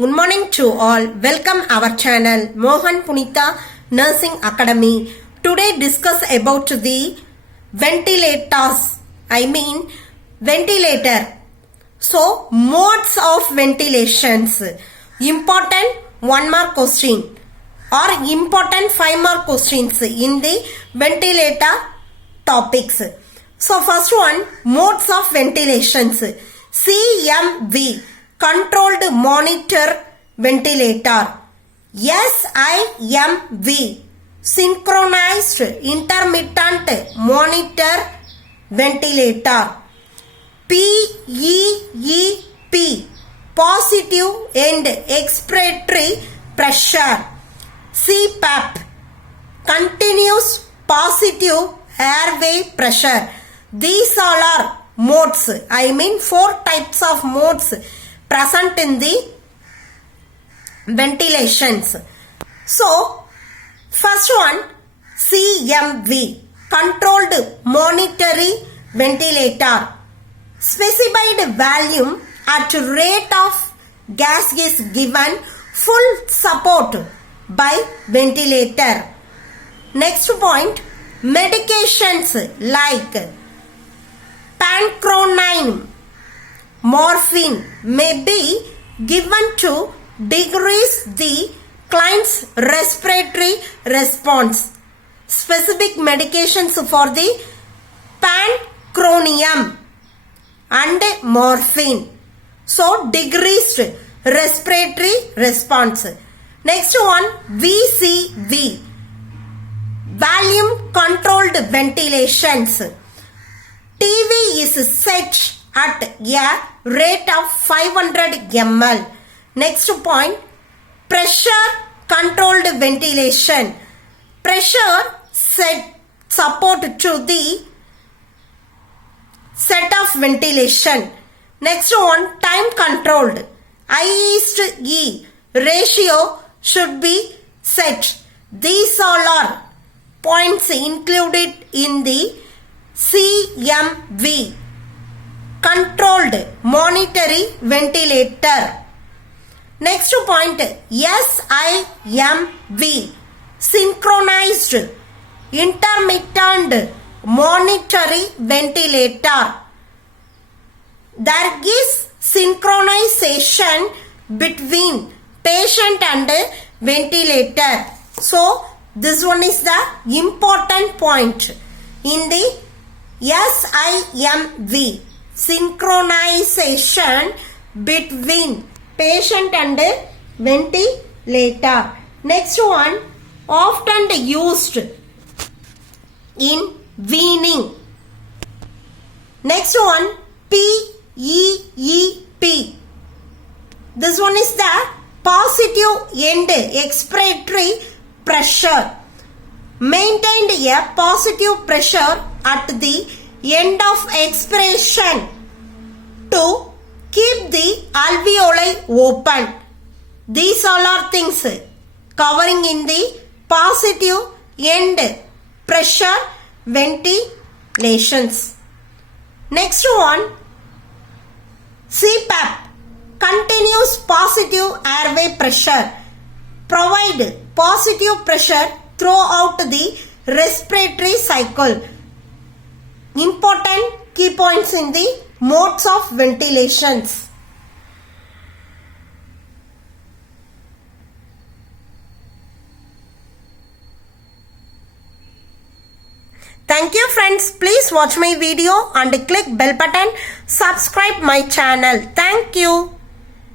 Good morning to all. Welcome our channel Mohan Punitha Nursing Academy. Today discuss about the ventilators. Ventilator. So modes of ventilations. Important 1 mark question or important 5 mark questions in the ventilator topics. So first one, modes of ventilations. CMV, controlled monitor ventilator. SIMV, synchronized intermittent monitor ventilator. PEEP, positive and expiratory pressure. CPAP, continuous positive airway pressure. These all are modes, 4 types of modes present in the ventilations. So first one, CMV, controlled monitoring ventilator. Specified volume at rate of gas is given full support by ventilator. Next point, medications like pancronine, morphine may be given to decrease the client's respiratory response. Specific medications for the pancronium and morphine. So decreased respiratory response. Next one, VCV, volume controlled ventilations. TV is set at a rate of 500 ml. Next point, pressure controlled ventilation. Pressure set support to the set of ventilation. Next one, time controlled. I/E ratio should be set. These all are points included in the CMV, controlled monitoring ventilator. Next point, SIMV, synchronized intermittent monitoring ventilator. There is synchronization between patient and ventilator. So this one is the important point in the SIMV, synchronization between patient and ventilator. Next one, often used in weaning. Next one, PEEP. This one is the positive end expiratory pressure. Maintained a positive pressure at the end of expiration to keep the alveoli open. These all are things covering in the positive end pressure ventilations. Next one, CPAP, continuous positive airway pressure. Provide positive pressure throughout the respiratory cycle. Important key points in the modes of ventilations. Thank you friends. Please watch my video and click bell button. Subscribe my channel. Thank you.